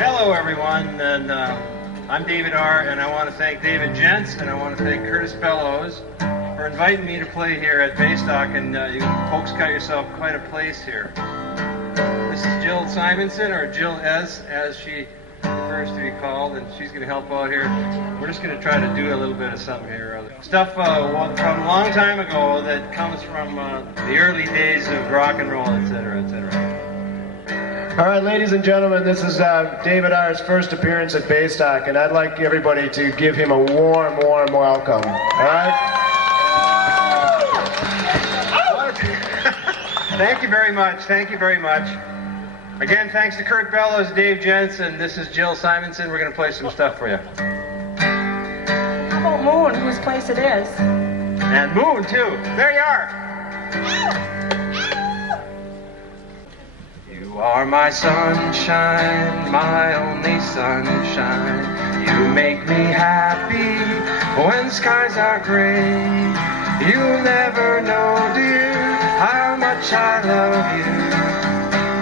Hello everyone, and I'm David R., and I want to thank David Gents, and I want to thank Curtis Bellows for inviting me to play here at Baystock, and you folks got yourself quite a place here. This is Jill Simonson, or Jill as she prefers to be called, and she's going to help out here. We're just going to try to do a little bit of something here. Stuff from a long time ago that comes from the early days of rock and roll, etc., etc. All right, ladies and gentlemen, this is David R.'s first appearance at Baystock, and I'd like everybody to give him a warm, warm welcome. All right? Thank you very much. Thank you very much. Again, thanks to Kurt Bellows, Dave Jensen. This is Jill Simonson. We're going to play some stuff for you. How about Moon, whose place it is? And Moon, too. There you are. You are my sunshine, my only sunshine. You make me happy when skies are gray. You'll never know, dear, how much I love you.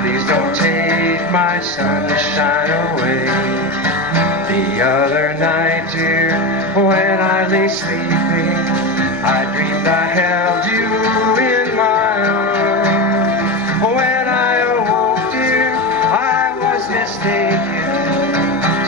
Please don't take my sunshine away. The other night, dear, when I lay sleeping, I dreamed I held you in my arms. When I awoke, dear, I was mistaken.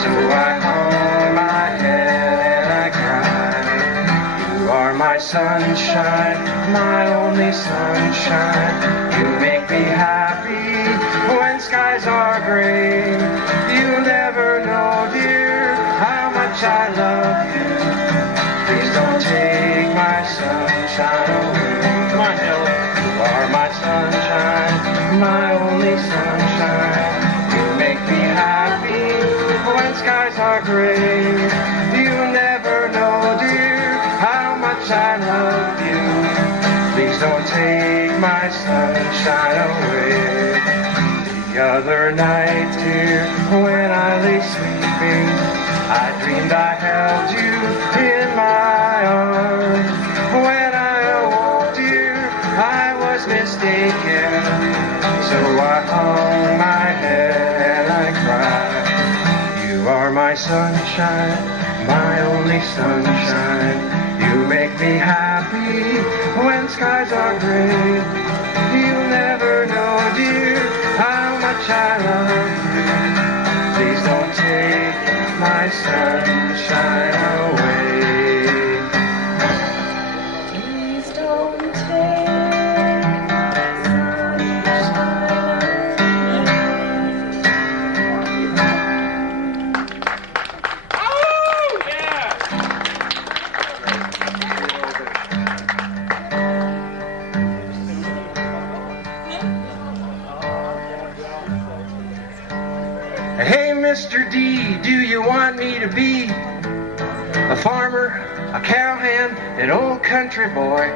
So I hung my head and I cried. You are my sunshine, my only sunshine. You make me happy when skies are gray. You'll never know, dear, how much I love you. Please don't take my sunshine away. Come on, Jill. You are my sunshine, my only sunshine. You make me happy when skies are gray. You'll never know, dear, how much I love you. Please don't take my sunshine away. The other night, dear, when I lay sleeping, I dreamed I held you in my arms. When I awoke, dear, I was mistaken. So I hung my head and I cried. You are my sunshine, my only sunshine. You make me happy when skies are gray. You'll never know, dear, how much I love you. Please don't take my sunshine away. Please don't take Hey, Mr. D, do you want me to be a farmer, a cowhand, an old country boy?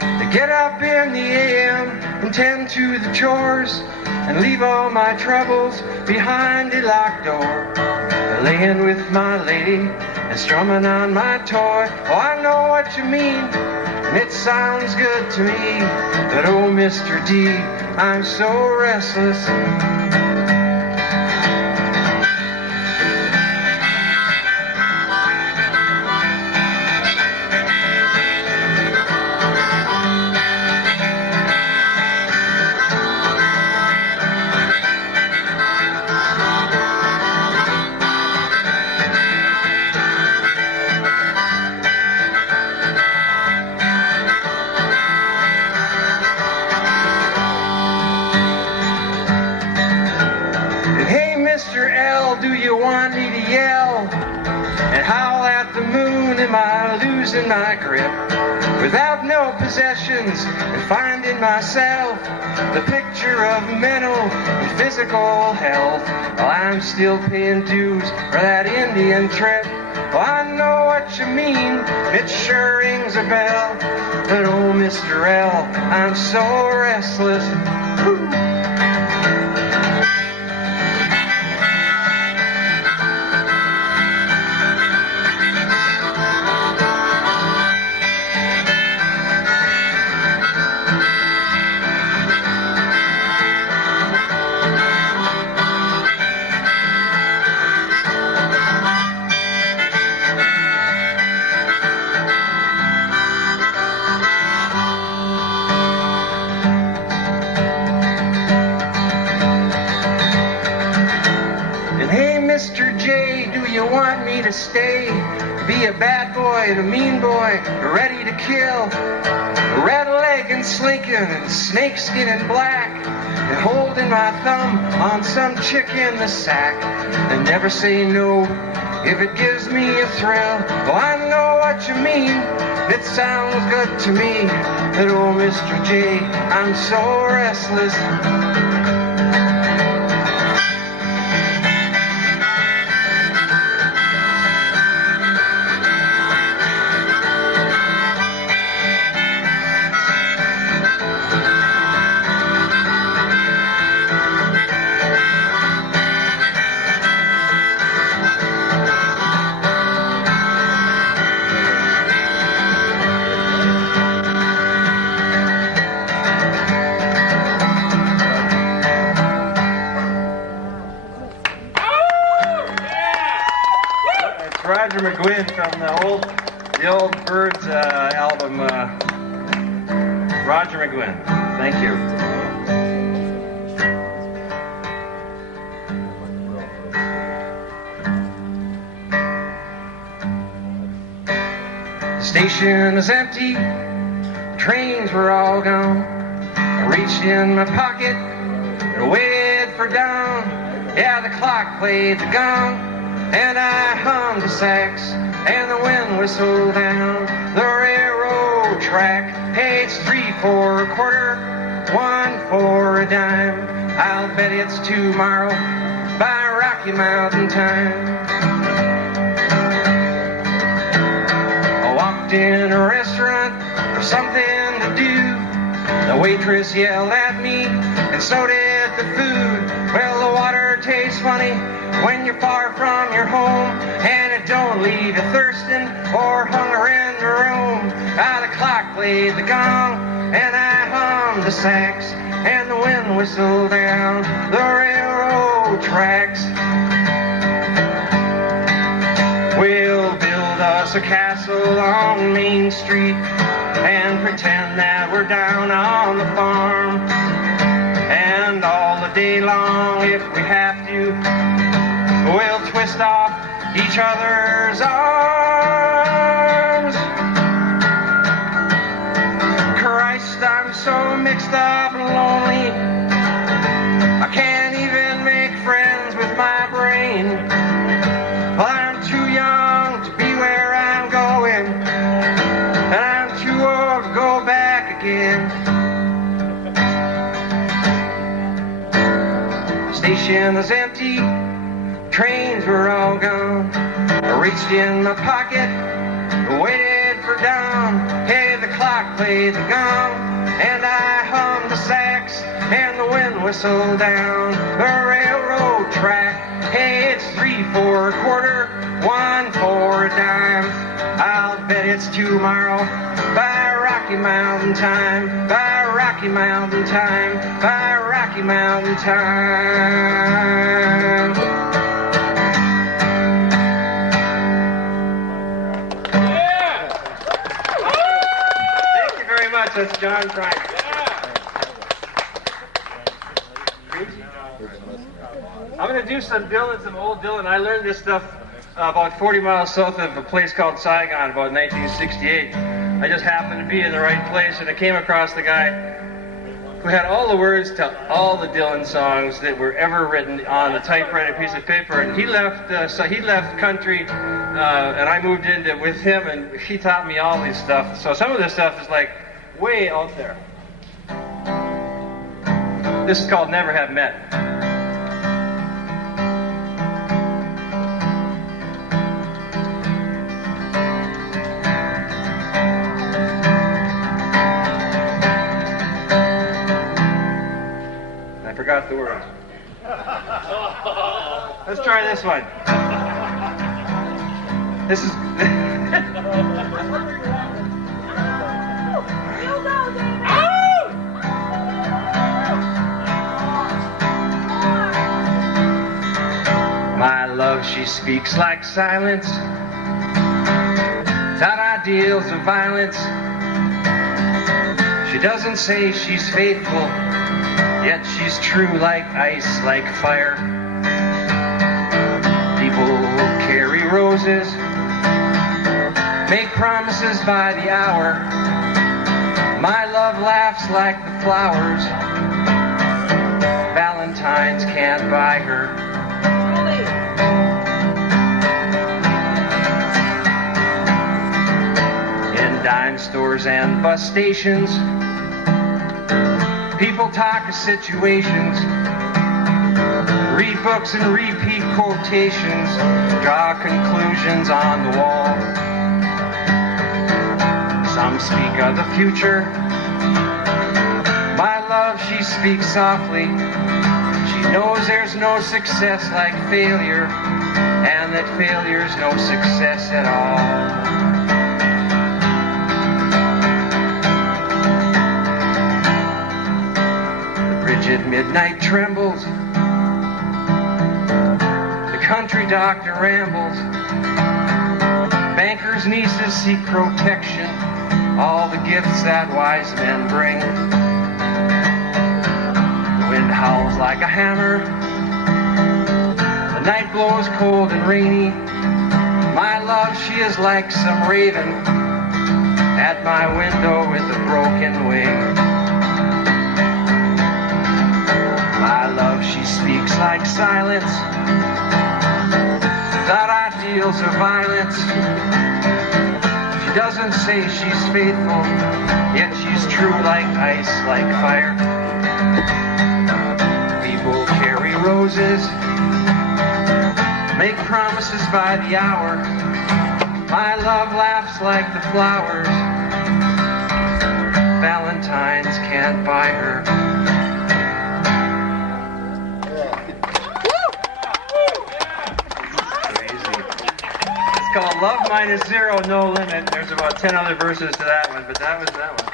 To get up in the AM and tend to the chores and leave all my troubles behind the locked door. Laying with my lady and strumming on my toy. Oh, I know what you mean, and it sounds good to me. But oh, Mr. D, I'm so restless. Do you want me to yell and howl at the moon? Am I losing my grip? Without no possessions and finding myself the picture of mental and physical health. Well, I'm still paying dues for that Indian trip. Well, I know what you mean, it sure rings a bell. But oh, Mr. L, I'm so restless. Woo. Hey, Mr. J, do you want me to stay? Be a bad boy and a mean boy, ready to kill. Red leg and slinking and snakeskin and black, and holding my thumb on some chick in the sack. And never say no if it gives me a thrill. Oh, I know what you mean, it sounds good to me. But oh, Mr. J, I'm so restless. Roger McGuinn from the old Birds album. Roger McGuinn. Thank you. The station is empty. Trains were all gone. I reached in my pocket and waited for dawn. Yeah, the clock played the gong. And I hummed the sax, and the wind whistled down the railroad track. Hey, it's 3 for a quarter, 1 for a dime. I'll bet it's tomorrow by Rocky Mountain time. I walked in a restaurant for something to do. The waitress yelled at me, and so did the food. Well, the water tastes funny when you're far from your home, and it don't leave you thirsting or hunger in the room. The clock played the gong, and I hummed the sax, and the wind whistled down the railroad tracks. We'll build us a castle on Main Street and pretend that we're down on the farm. And all the day long, if we have to, we'll twist off each other's arms. Christ, I'm so mixed up and lonely, I can't even make friends with my brain. Well, I'm too young to be where I'm going, and I'm too old to go back again. The station is empty, trains were all gone. I reached in my pocket, waited for dawn. Hey, the clock played the gong, and I hummed the sax, and the wind whistled down the railroad track. Hey, it's 3 for a quarter, 1 for a dime. I'll bet it's tomorrow by Rocky Mountain time, by Rocky Mountain time, by Rocky Mountain time. That's John Frank. I'm going to do some Dylan, some old Dylan. I learned this stuff about 40 miles south of a place called Saigon about 1968. I just happened to be in the right place, and I came across the guy who had all the words to all the Dylan songs that were ever written on a typewriter piece of paper. And he left, he left country, and I moved in with him, and he taught me all this stuff. So some of this stuff is like way out there. This is called Never Have Met. I forgot the words. Let's try this one. This is my love, she speaks like silence, without ideals of violence. She doesn't say she's faithful, yet she's true like ice, like fire. roses, make promises by the hour. My love laughs like the flowers. Valentines can't buy her. In dime stores and bus stations, people talk of situations, read books and repeat quotations, draw conclusions on the wall. Some speak of the future. My love, she speaks softly. She knows there's no success like failure, and that failure's no success at all. The bridge at midnight trembles. The country doctor rambles. Bankers' nieces seek protection, all the gifts that wise men bring. The wind howls like a hammer. The night blows cold and rainy. My love, she is like some raven at my window with a broken wing. My love, she speaks like silence, thought ideals of violence. She doesn't say she's faithful, yet she's true like ice, like fire. People carry roses, make promises by the hour. My love laughs like the flowers. Valentines can't buy her. It's called Love Minus Zero, No Limit. There's about 10 other verses to that one, but that was that one.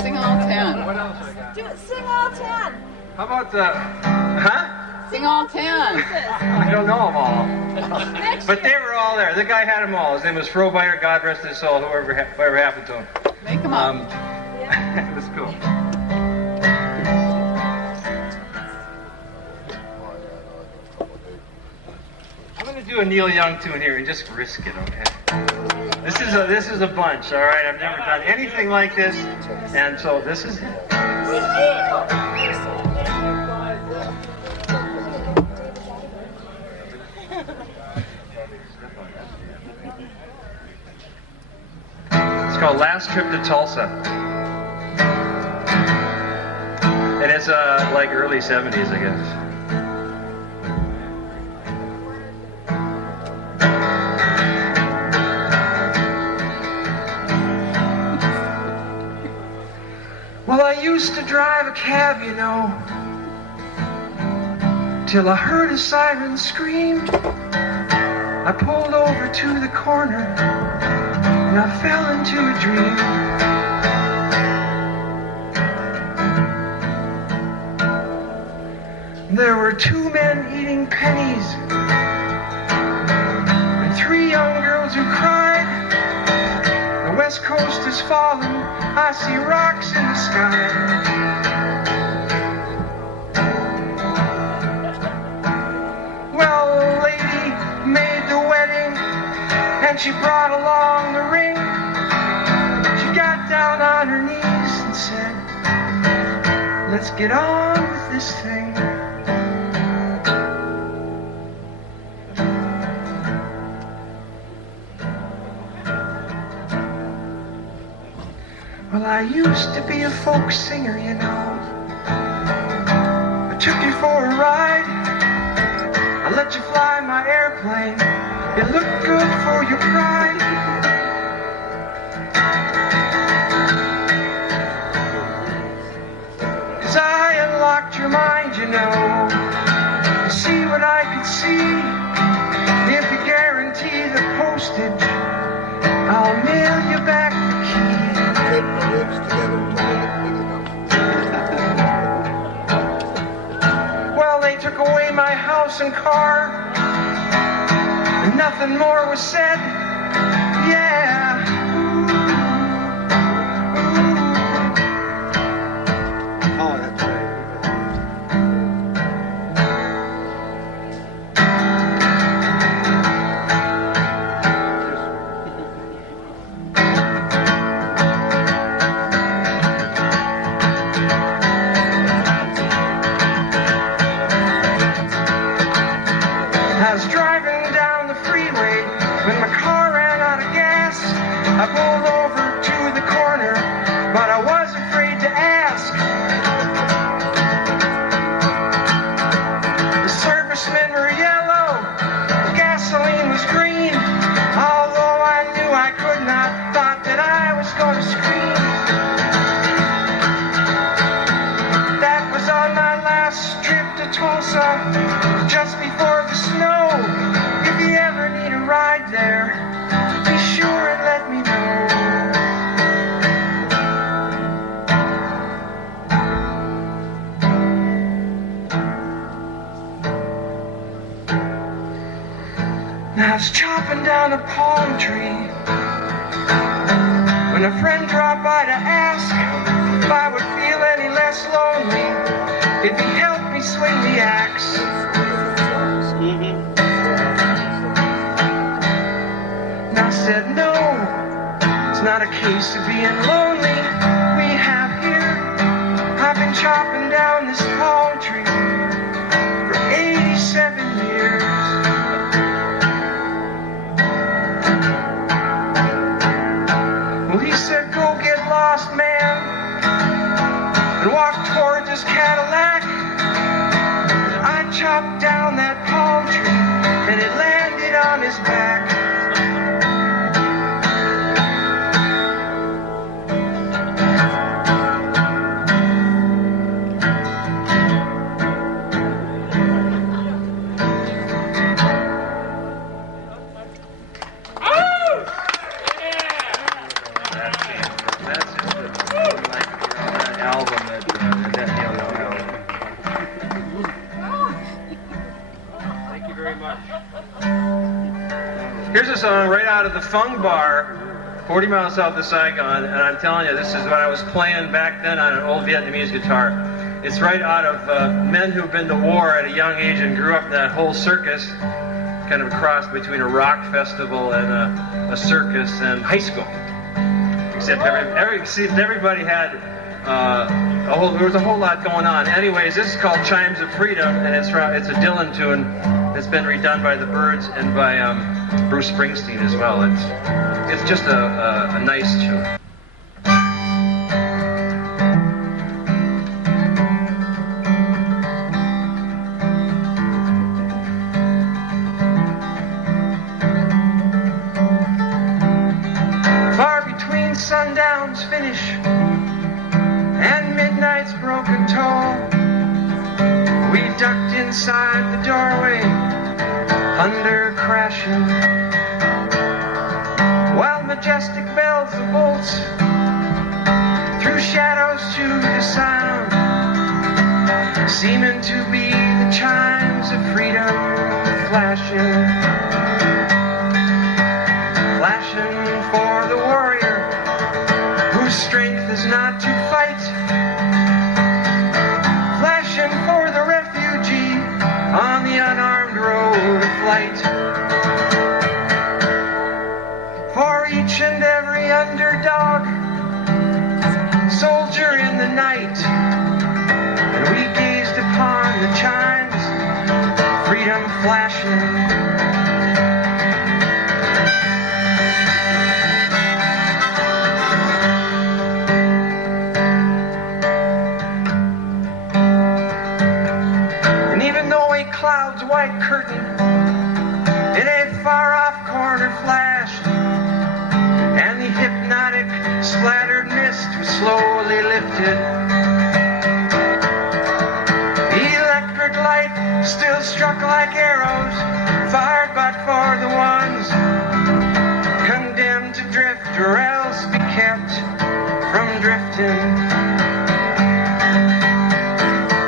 Sing all 10. What else I got? Sing all 10. How about the... Huh? Sing all 10. I don't know them all. But they were all there. The guy had them all. His name was Frohbeyer, God rest his soul, whatever happened to him. Make them up. It was cool. I'm going to do a Neil Young tune here and just risk it, okay? This is a bunch, all right? I've never done anything like this, and so this is it. It's called Last Trip to Tulsa. And it's like early 70s, I guess. Well, I used to drive a cab, you know, till I heard a siren scream. I pulled over to the corner and I fell into a dream. There were two men eating pennies and three young girls who cried. The west coast is falling, I see rocks in the sky. Well, the lady made the wedding and she brought along the ring. She got down on her knees and said, let's get on with this thing. Well, I used to be a folk singer, you know. I took you for a ride. I let you fly my airplane. It looked good for your pride. Cause I unlocked your mind, you know, to see what I could see. If you guarantee the postage, I'll mail you back the key. Well, they took away my house and car, and nothing more was said. Yeah. Oh, that's right. I was driving down the freeway when my car ran out of gas. I pulled over to the corner, but I was afraid to ask. The servicemen were yellow, the gasoline was green. Although I knew I could not, thought that I was going to scream. That was on my last trip to Tulsa, just before the snow. If you ever need a ride there, be sure and let me know. Now I was chopping down a palm tree when a friend dropped by to ask if I would feel any less lonely if he helped me swing the axe. And I said, no, it's not a case of being lonely we have here. I've been chopping down this palm tree for 87 years. Well, he said, go get lost, man, and walk toward this Cadillac. I chopped down that palm tree and it landed on his back. Here's a song right out of the Fung Bar, 40 miles south of Saigon, and I'm telling you, this is what I was playing back then on an old Vietnamese guitar. It's right out of men who've been to war at a young age and grew up in that whole circus, kind of a cross between a rock festival and a circus and high school. Except everybody had there was a whole lot going on. Anyways, this is called Chimes of Freedom, and it's a Dylan tune. It's been redone by the Byrds and by Bruce Springsteen as well. It's just a nice tune. Far between sundown's finish and midnight's broken toll, we ducked inside the doorway, thunder crashing, while majestic bells of bolts threw shadows to the sound, seeming to be the chimes of freedom flashing, flashing for the warrior whose strength is not to fight, flashing for the refugee on the unarmed road of flight, for each and every underdog, soldier in the night. And we gazed upon the chimes, freedom flashing. Cloud's white curtain in a far-off corner flashed, and the hypnotic splattered mist was slowly lifted. Electric light still struck like arrows, fired but for the ones condemned to drift or else be kept from drifting.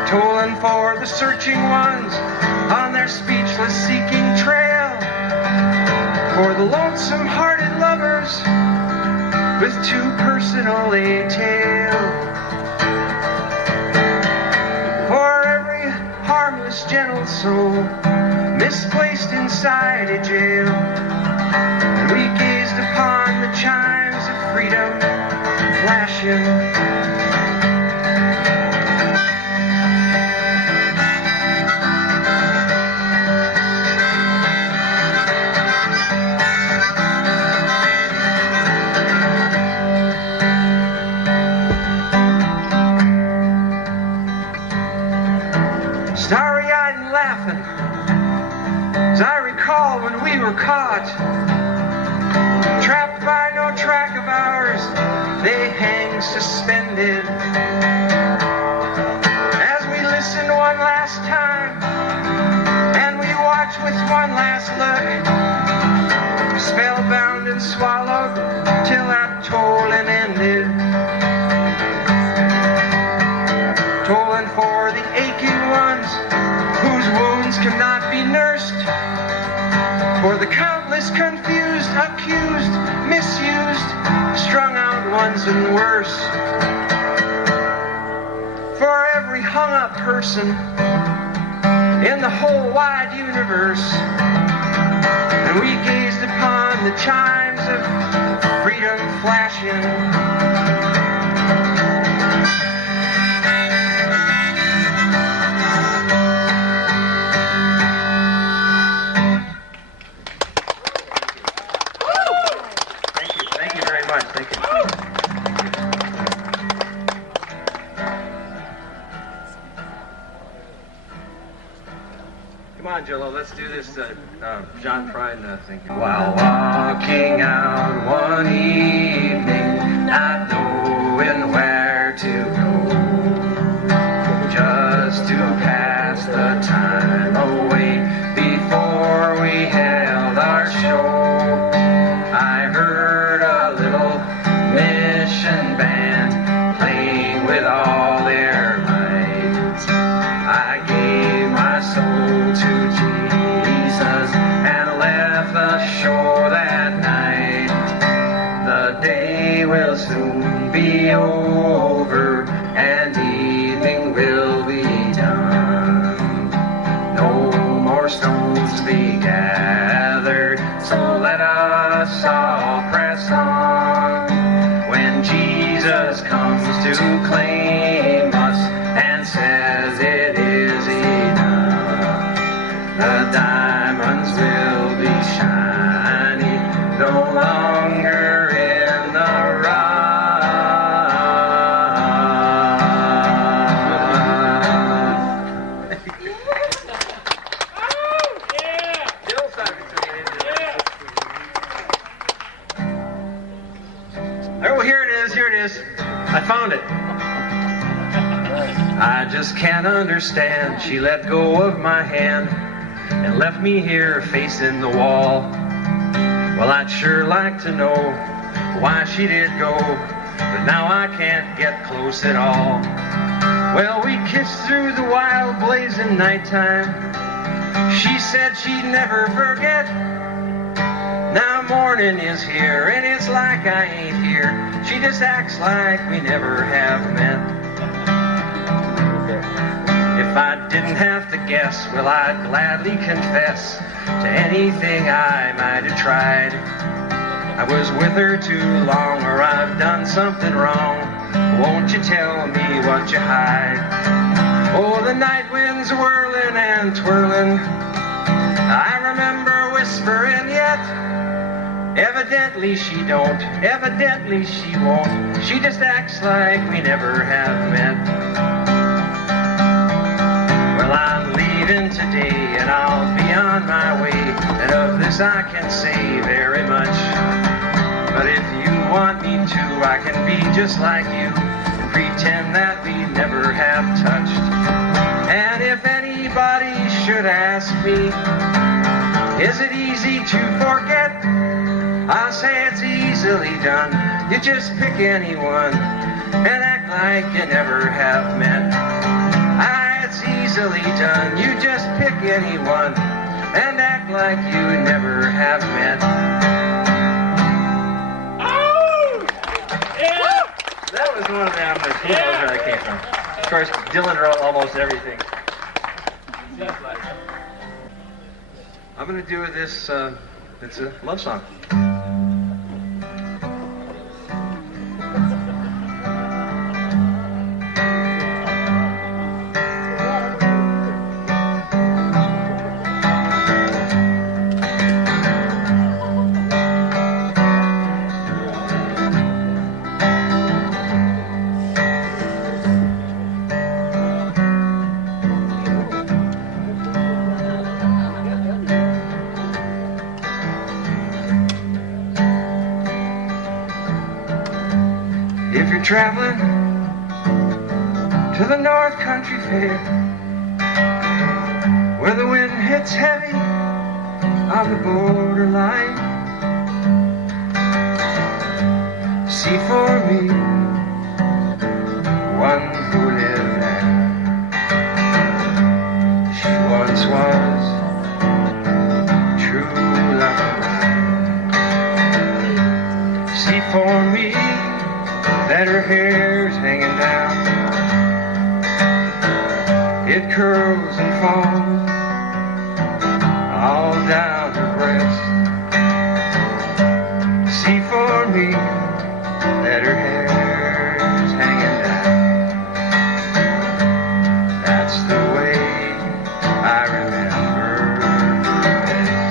Tolling for the searching ones on their speechless seeking trail, for the lonesome-hearted lovers with too personal a tale, for every harmless gentle soul misplaced inside a jail. And we gazed upon the chimes of freedom flashing. we were caught, trapped by no track of ours. They hang suspended as we listen one last time, and we watch with one last look, spellbound and swallowed till that tolling ended. Tolling for the aching ones whose wounds cannot be nursed, for the countless confused, accused, misused, strung out ones and worse, for every hung up person in the whole wide universe. And we gazed upon the chimes of freedom flashing. Come on, Jello, let's do this John Prine thing. While walking out one evening, not knowing where to go, just to pass the time away before we held our show, I heard a little mission band playing with all their might. I gave my soul to Jesus and left the show that night. The day will soon be over and evening will be done. No more stones to be gathered, so let us all press on. When Jesus comes to claim us and says it is enough, the diamonds will be shiny, no longer in the rough. Oh, here it is, here it is. I found it. I just can't understand. She let go of my hand and left me here facing the wall. Well, I'd sure like to know why she did go, but now I can't get close at all. Well, we kissed through the wild blazing nighttime. She said she'd never forget. Now morning is here and it's like I ain't here. She just acts like we never have met. If I didn't have to guess, well, I'd gladly confess to anything I might have tried. I was with her too long, or I've done something wrong. Won't you tell me what you hide? Oh, the night wind's whirling and twirling. I remember whispering yet. Evidently she don't, evidently she won't. She just acts like we never have met. Well, I'm leaving today and I'll be on my way, and of this I can say very much. But if you want me to, I can be just like you and pretend that we never have touched. And if anybody should ask me, is it easy to forget? I'll say it's easily done. You just pick anyone and act like you never have met. It's easily done. You just pick anyone and act like you never have met. Oh! Yeah! That was one of them. Who knows where that came from? Of course, Dylan wrote almost everything. I'm going to do this. It's a love song. If you're traveling to the North Country Fair, where the wind hits heavy on the borderline, see for me one who lived there. She once was true love of mine. See for me that her hair's hanging down, it curls and falls all down her breast. See for me that her hair's hanging down. That's the way I remember her best.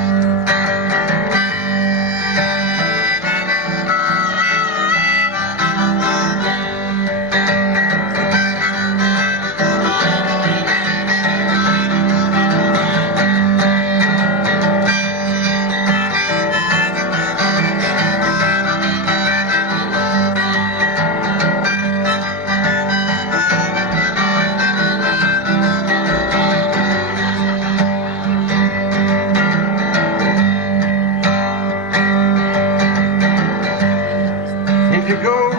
If you go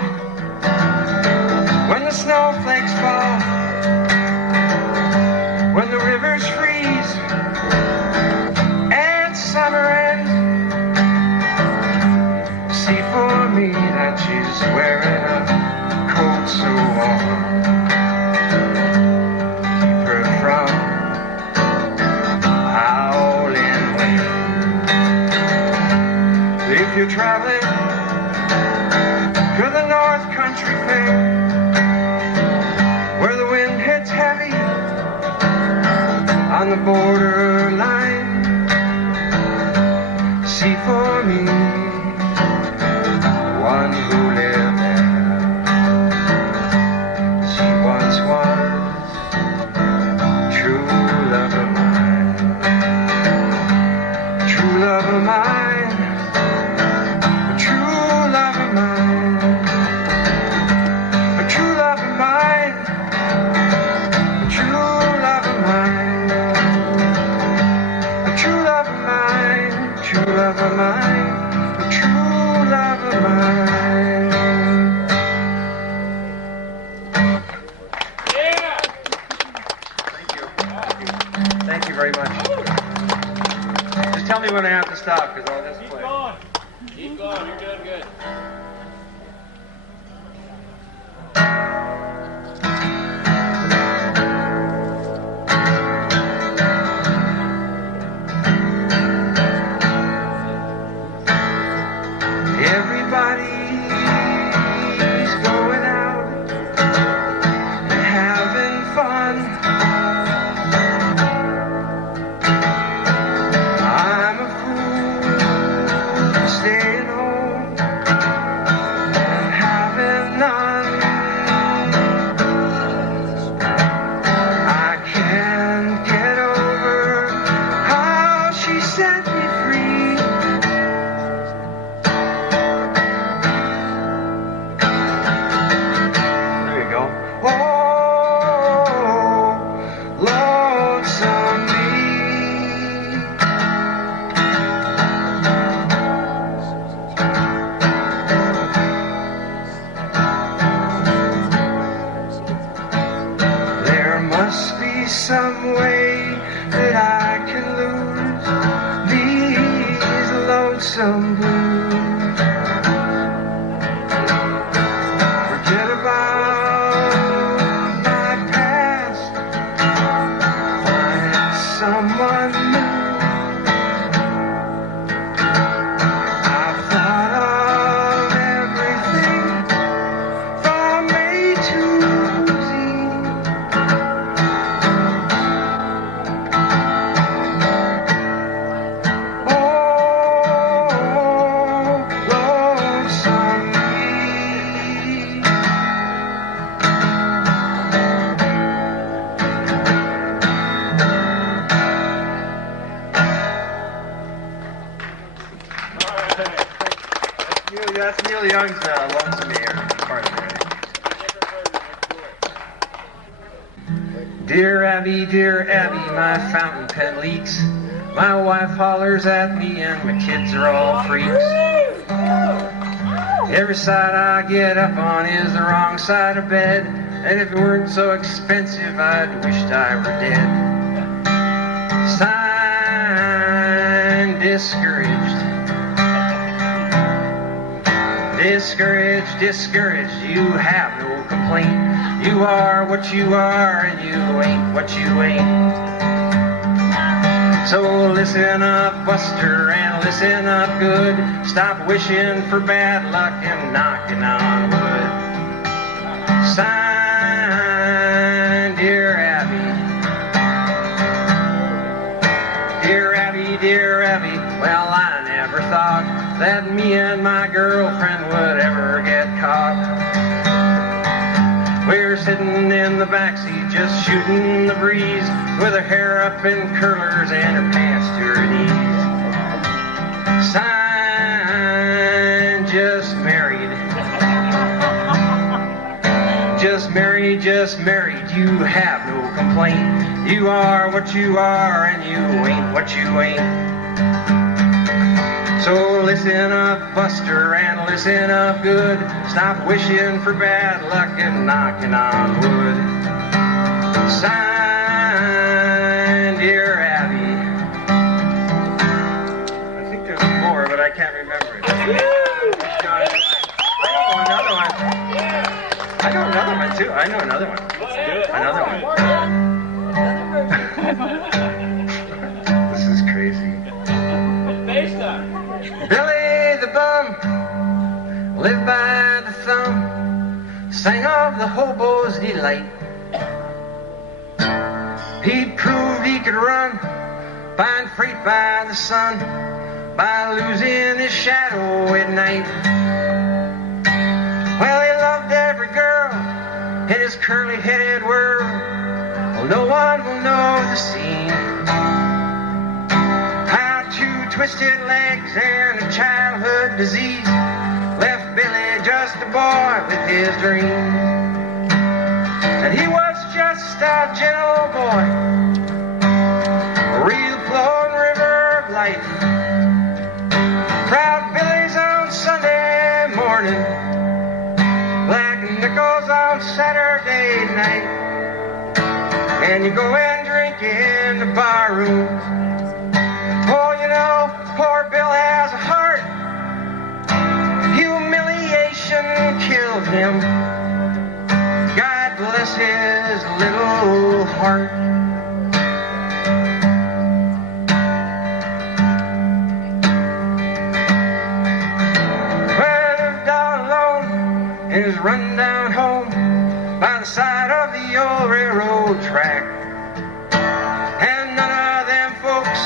when the snowflakes fall, when the rivers freeze and summer ends, see for me that she's wearing a coat so warm, keep her from howling wind. If you're traveling to the North Country Fair, where the wind hits heavy on the borderline, see for me one who lived there. She once was true love of mine, true love of mine, true love of mine. True love of mine, true love of mine. Yeah! Thank you. Thank you very much. Just tell me when I have to stop, because I'll just play. Keep going, you're doing good. Everybody's going out and having fun. I'm a fool staying home and having none. I can't get over how she set me free. Must be some way that I can lose these lonesome blues. Forget about my past, find someone new. I've thought of everything from A to Z. That's Neil Young's Lonesome Air part of it. Dear Abby, my fountain pen leaks. My wife hollers at me and my kids are all freaks. Every side I get up on is the wrong side of bed. And if it weren't so expensive, I'd wished I were dead. Sign discouraged. Discouraged, you have no complaint. You are what you are and you ain't what you ain't. So listen up, Buster, and listen up good. Stop wishing for bad luck and knocking on wood. Sign, Dear Abby. Dear Abby, well, I never thought that me and my girlfriend would ever get caught. We're sitting in the backseat just shooting the breeze with her hair up in curlers and her pants to her knees. Sign, just married. Just married, you have no complaint. You are what you are and you ain't what you ain't. So listen up, Buster, and listen up good. Stop wishing for bad luck and knocking on wood. Sign, Dear Abby. I think there's more, but I can't remember it. I know another one too. I know another one. Another one. This is crazy. Baystock. Billy the bum lived by the thumb, sang of the hobo's delight. He proved he could run, find freight by the sun, by losing his shadow at night. Well, he loved every girl in his curly-headed world. Well, no one will know the scene. How two twisted legs and a childhood disease left Billy just a boy with his dreams. And he was just a gentle boy, a real flowing river of life. Proud Billy's on Sunday morning, black nickels on Saturday night. And you go and drink in the bar rooms. Oh, you know, poor Bill has a heart. Humiliation killed him. God bless his little heart. Well, lived all alone in his run-down home by the side of the old railroad track. And none of them folks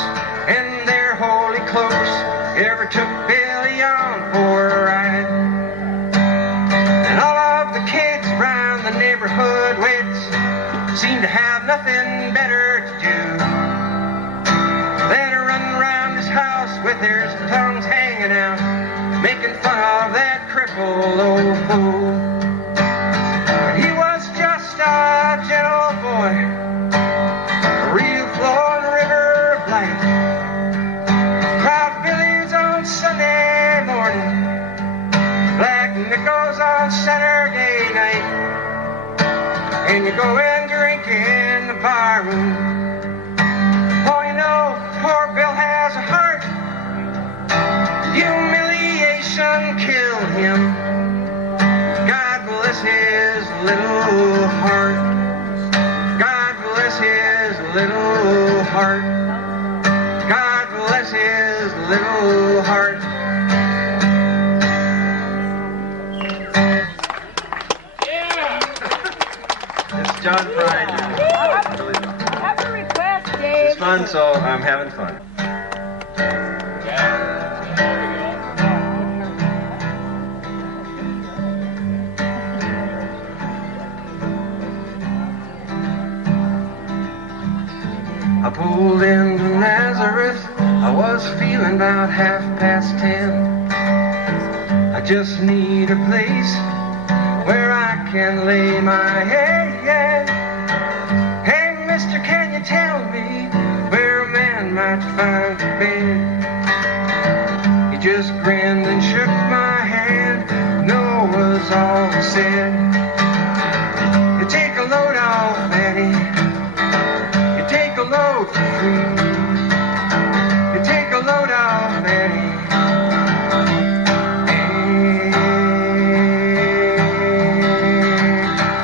in their holy cloaks ever took Billy on for a ride. And all of the kids around the neighborhood wits seemed to have nothing better to do than to run around his house with their tongues hanging out, making fun of that crippled old fool. He was just a gentle boy, a real flowing river of life. Proud Billy's on Sunday morning, black nickels on Saturday night. And you go and drink in the bar room. Oh, you know, poor Bill has a heart. Humiliation killed him. God bless his little heart. God bless his little heart. God bless his little heart. It's John Prine. I have a request, Dave. It's fun, so I'm having fun. I pulled into Nazareth, I was feeling about 10:30. I I just need a place where I can lay my head. Hey, mister, can you tell me where a man might find a bed? He just grinned and shook my hand. No was all he said. You take a load off, Annie. You take a load for free. You take a load off, Annie.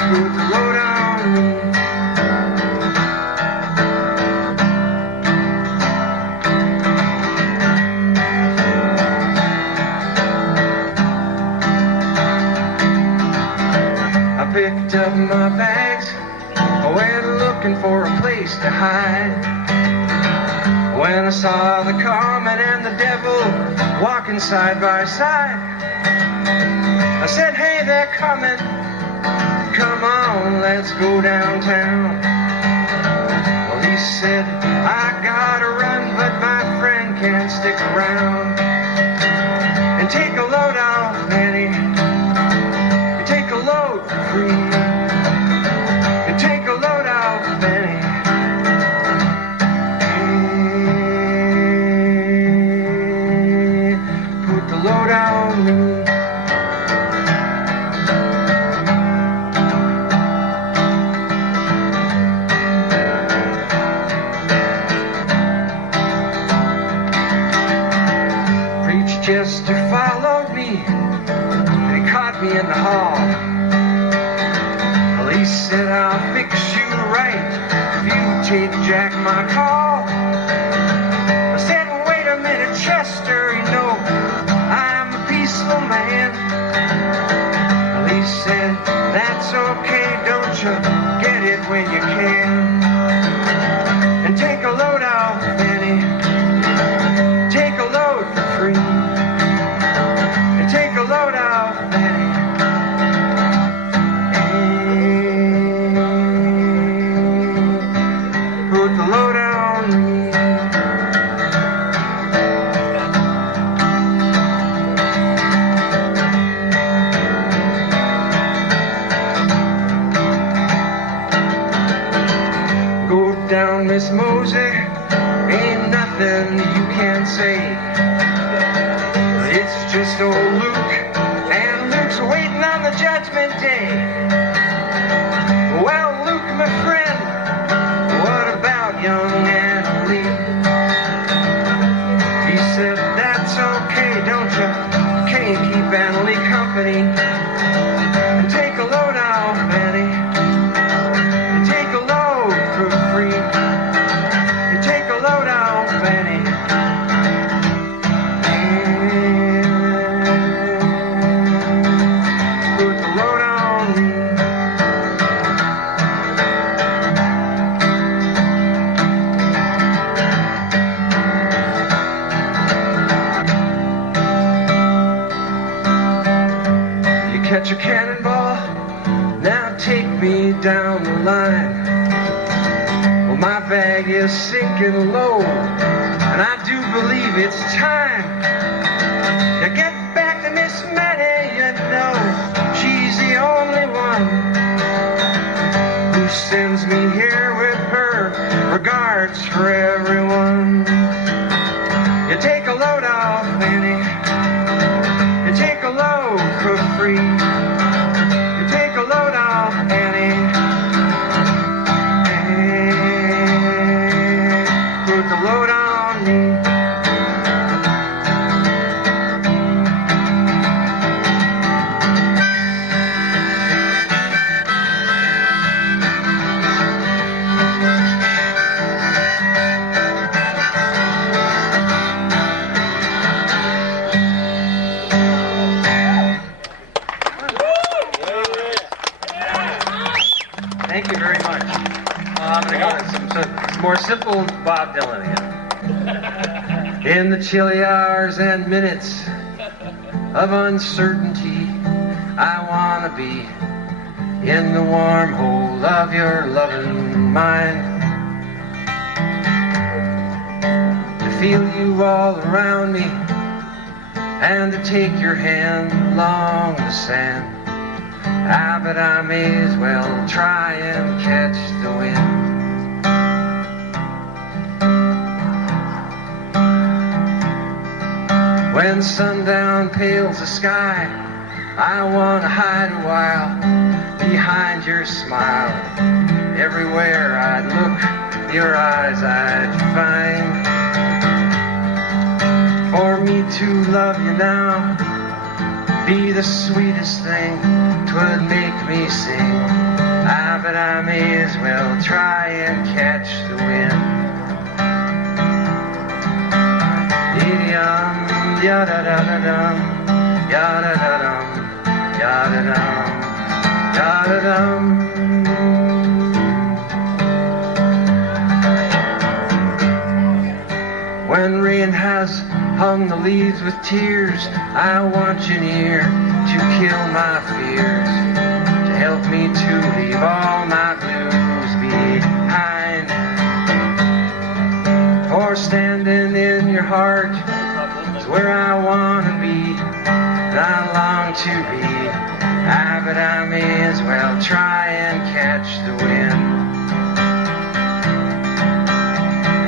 Put the load on me. I picked up my bags, I went looking for a place to hide. When I saw the Carmen and the devil walking side by side, I said, hey, they're coming, come on, let's go downtown. Well, he said, I gotta run, but my friend can't stick around. And take a load off, Annie. You take a load for free. You take a load off, Annie. Put the load on me. Chester followed me, and he caught me in the hall. Well, he said, I'll fix you right if you take Jack my call. I said, wait a minute, Chester, you know, I'm a peaceful man. Well, he said, that's okay, don't you get it when you can. And take a load off, Annie. Take a load for free. Take a load off, Annie. Put the load on me. Go down, Miss Mosey, ain't nothing you can't say. It's just old Luke, and Luke's waiting on the judgment day. Well, Luke, my friend, what about young Anna Lee? He said, that's okay, don't you? Can't keep Anna Lee company. And take a load off, Annie. You take a load for free. You take a load off, Annie. Catch a cannonball, now take me down the line. Well, my bag is sinking low, and I do believe it's time to get back to Miss Mattie. You know, she's the only one who sends me here with her regards for everyone. You take a load off, Annie. You take a load for free. You take a load off, Annie. Put the load on me. Thank you very much. I'm going to go with some more simple Bob Dylan again. In the chilly hours and minutes of uncertainty, I want to be in the warm hold of your loving mind. To feel you all around me and to take your hand along the sand. Ah, but I may as well try and catch the wind. When sundown pales the sky, I want to hide a while behind your smile. Everywhere I'd look, your eyes I'd find. For me to love you now, be the sweetest thing, 'twould make me sing. Ah, but I may as well try and catch the wind. Dee-dee-dum, ya-da-da-da-dum, ya-da-da-dum, ya-da-dum, ya-da-dum. When rain has hung the leaves with tears, I want you near to kill my fears, to help me to leave all my blues behind. For standing in your heart is where I want to be, and I long to be. Ah, but I may as well try and catch the wind.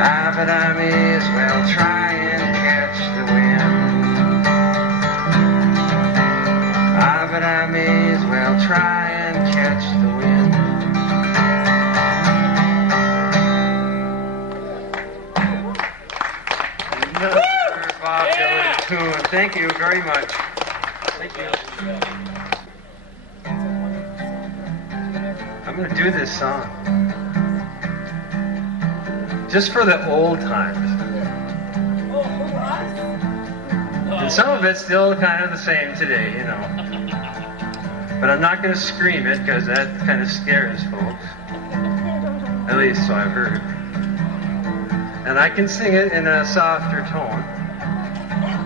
Ah, but I may as well try and catch the wind. Ah, but I may as well try and catch the wind. Another Bob Dylan tune. Thank you very much. Thank you. I'm going to do this song just for the old times. And some of it's still kind of the same today, you know. But I'm not going to scream it because that kind of scares folks. At least so I've heard. And I can sing it in a softer tone.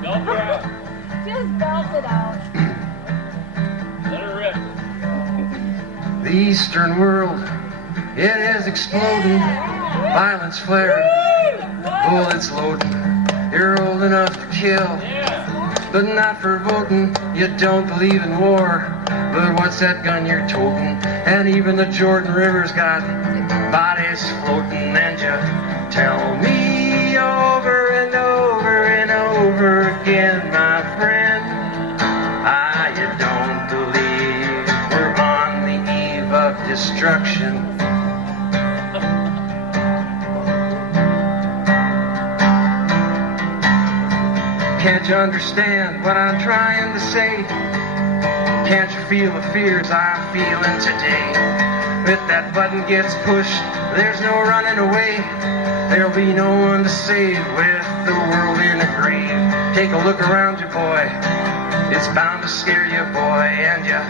Belt her out. Just belt it out. Let her rip. The Eastern world, it is exploding. Violence flaring, bullets loading. You're old enough to kill, but not for voting. You don't believe in war, but what's that gun you're toting? And even the Jordan River's got bodies floating. And you tell me over and over and over again, my friend, ah, you don't believe we're on the eve of destruction. Can't you understand what I'm trying to say? Can't you feel the fears I'm feeling today? If that button gets pushed, there's no running away. There'll be no one to save with the world in a grave. Take a look around you, boy. It's bound to scare you, boy. And you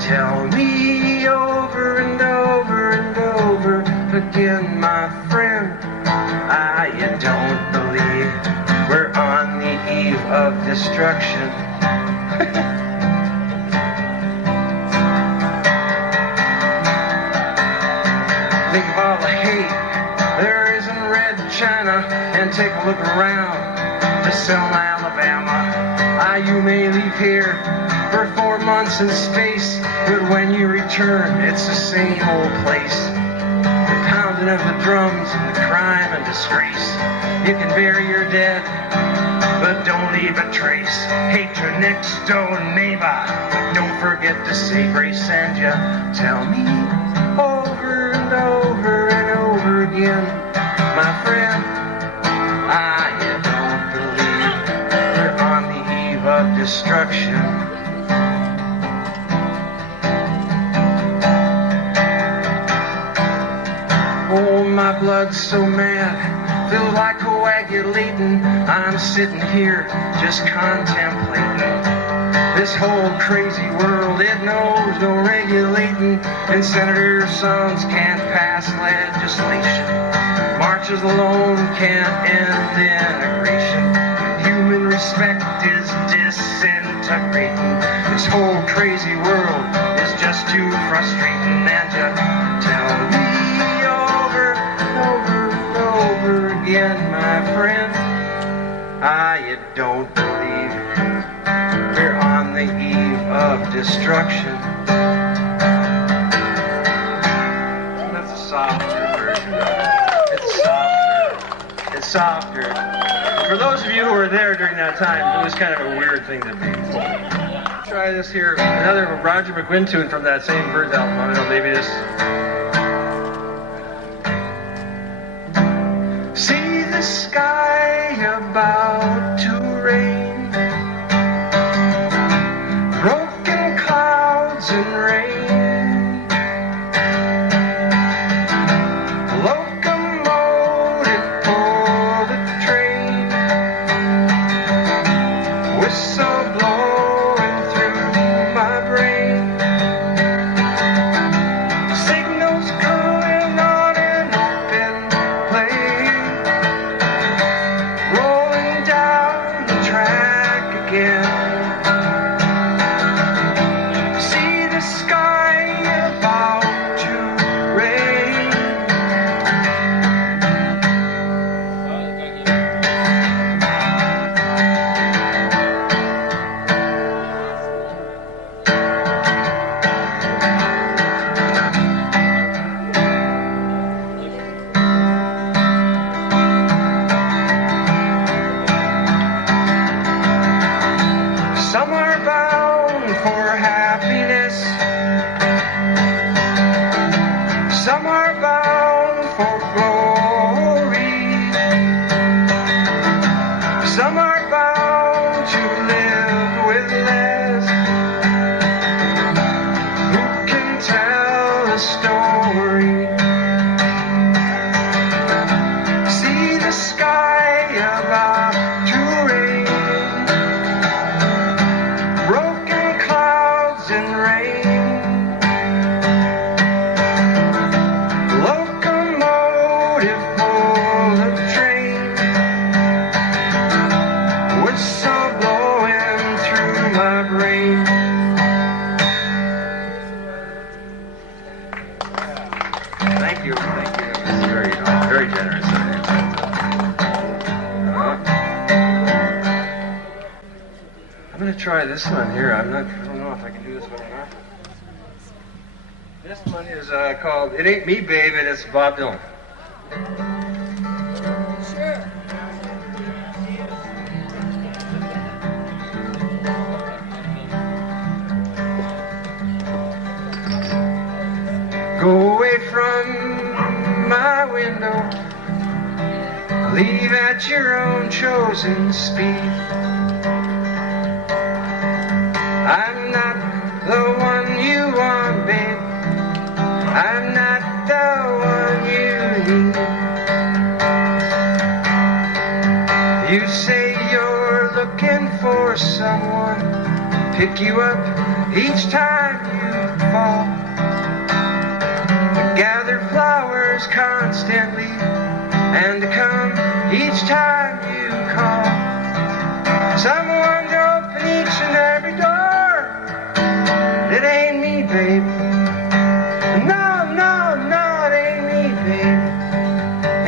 tell me over and over and over again, my friend, ah, you don't believe we're on the eve of destruction. Think of all the hate there is in red China, and take a look around to Selma, Alabama. Ah, you may leave here for 4 months in space, but when you return, it's the same old place. The pounding of the drums and the crime and disgrace. You can bury your dead, but don't leave a trace. Hate your next door neighbor, but don't forget to say grace. And you tell me over and over and over again, my friend, ah, you don't believe we're on the eve of destruction. Oh, my blood's so mad, feels like coagulating. I'm sitting here just contemplating this whole crazy world. It knows no regulating, and senator sons can't pass legislation. Marches alone can't end integration. Human respect is disintegrating. This whole crazy world is just too frustrating. And you tell me over and over again, my friend, ah, you don't believe of destruction. That's a softer version of it. It's softer. It's softer. For those of you who were there during that time, it was kind of a weird thing to be told. Try this here, another Roger McGuinn tune from that same Birds album. I don't know, maybe this. See the sky about to rain, broken clouds and rain, locomotive pull the train, whistle blowing through my brain, signals calling on an open plain, rolling down the track again. See the sky about to rain. Some are bound for happiness, some are bound for glory, some are bound to live with less. Who can tell a story? See the sky about to rain, broken clouds and rain, locomotive pull of train, whistle blowing through my brain. Thank you, thank you. It's very generous of you. I'm gonna try this one here. I don't know if I can do this one or not. This one is called "It Ain't Me, Babe," and it's Bob Dylan. Sure. Go away from my window, leave at your own chosen speed. I'm not the one you want, babe. I'm not the one you need. You say you're looking for someone to pick you up each time you fall, to gather flowers constantly and to come each time you call. Someone to open each and every door. It ain't me, babe. No, no, no, it ain't me, babe.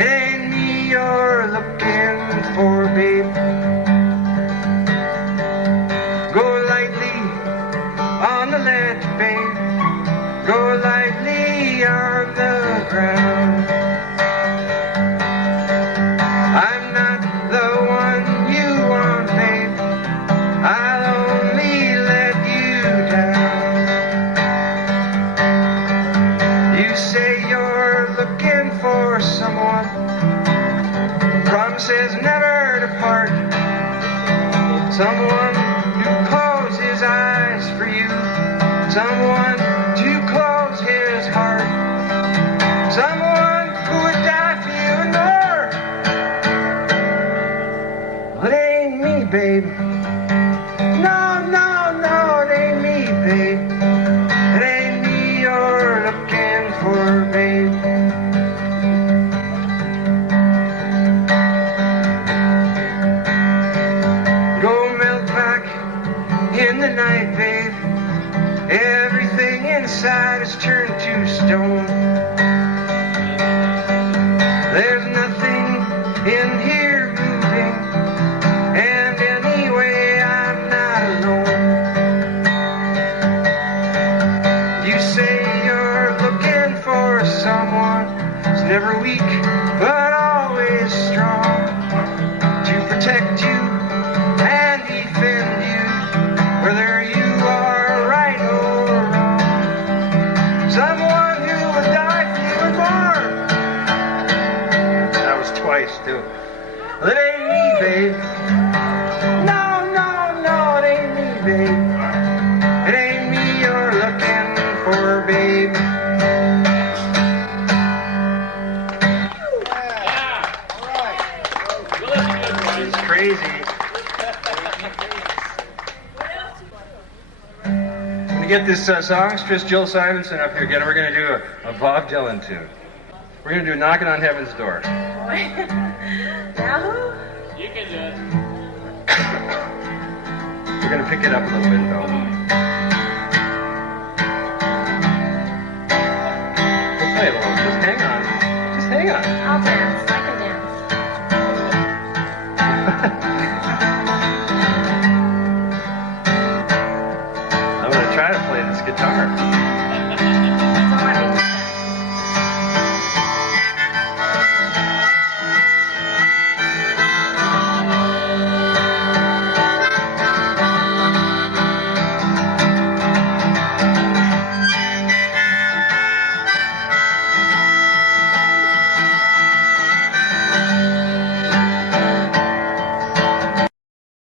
It ain't me you're looking for, babe. Go lightly on the ledge, babe. Go lightly on the ground. I'm not the one you want, babe. I'll only let you down. You say you're looking for someone, promises never to part, someone who closes his eyes for you, someone to close his heart, someone who would die for you and more. Well, it ain't me, babe. No, no, no, it ain't me, babe. It ain't me you're looking for, babe. Go melt back in the night, babe. Everything inside has turned to stone. There's nothing in here moving, and anyway I'm not alone. get this songstress Jill Simonson up here again. We're going to do a Bob Dylan tune. We're going to do Knocking on Heaven's Door. Yahoo! You can do it. We're going to pick it up a little bit, though. We'll play it a little. Just hang on. Just hang on. I'll dance.